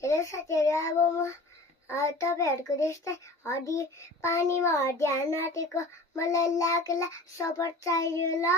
Hello साथीहरू, अब म तपाईँहरूको जस्तै पानीमा हड्डी हान्न आँटेको मलाई लाग्ला सपोर्ट चाहियो ल।